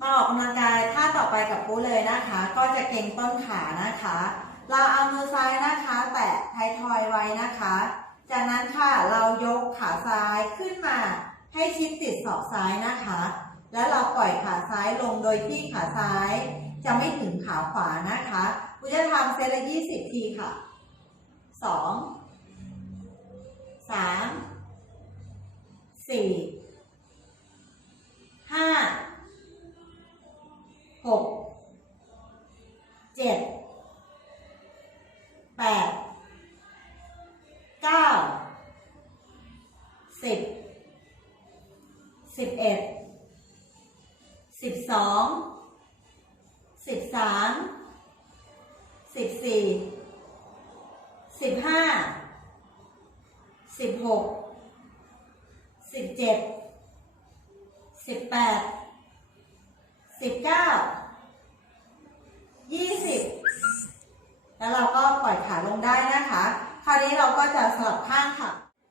มาออกกำลังกายท่าต่อไปกับปูเลยนะคะ ก็จะเก่งต้นขานะคะ เราเอามือซ้ายนะคะ แตะไททอยไว้นะคะ จากนั้นค่ะเรายกขาซ้ายขึ้นมา ให้ชิดติดศอกซ้ายนะคะ แล้วเราปล่อยขาซ้ายลงโดยที่ขาซ้าย จะไม่ถึงขาขวานะคะ ปูจะทำเซตละ20ทีค่ะ2 3 4 5หกเจ็ดแปดเก้าสิบสิบเอ็ดสิบสองสิบสาม สิบสี่สิบห้าสิบหกสิบเจ็ดสิบแปดสิบเก้ายี่สิบแล้วเราก็ปล่อยขาลงได้นะคะ คราวนี้เราก็จะสลับข้างค่ะ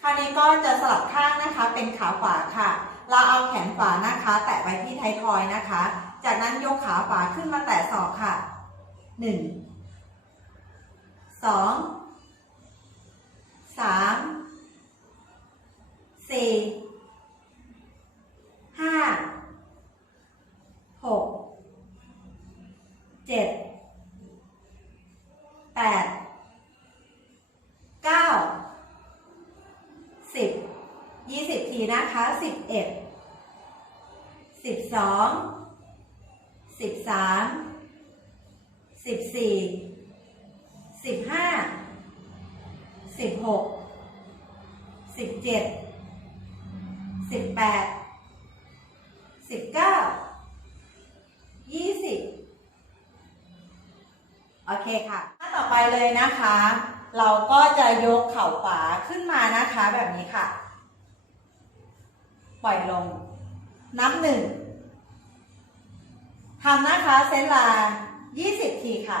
คราวนี้ก็จะสลับข้างนะคะ เป็นขาขวาค่ะ เราเอาแขนขวานะคะ แตะไว้ที่ไทยทอยนะคะ จากนั้นยกขาขวาขึ้นมาแตะศอกค่ะหนึ่ง สองสามสี่ห้าหกเจ็ดแปดเก้าสิบยี่สิบทีนะคะสิบเอ็ดสิบสองสิบสามสิบสี่ สิบห้าสิบหกสิบเจ็ดสิบแปดสิบเก้ายี่สิบโอเคค่ะถ้าต่อไปเลยนะคะ เราก็จะยกเข่าขวาขึ้นมานะคะแบบนี้ค่ะ ปล่อยลง นับหนึ่งทำนะคะเซตละ20 ทีค่ะ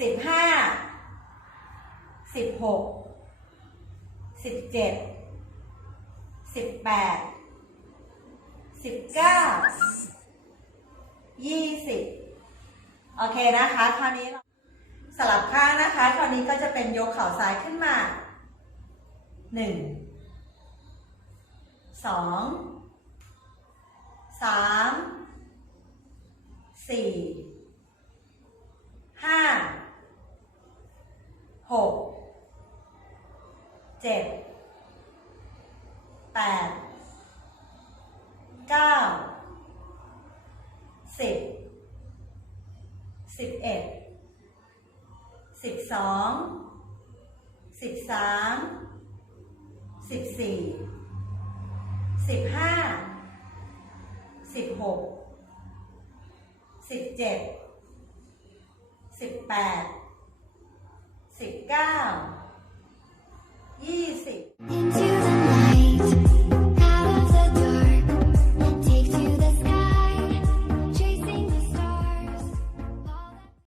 สิบห้าสิบหกสิบเจ็ดสิบแปดสิบเก้ายี่สิบโอเคนะคะคราวนี้สลับข้างนะคะคราวนี้ก็จะเป็นยกเข่าซ้ายขึ้นมาหนึ่งสองสามสี่ ห้า หก เจ็ดแปดเก้าสิบสิบเอ็ดสิบสองสิบสามสิบสี่สิบห้าสิบหกสิบเจ็ดสิบแปดสิบเก้า easy.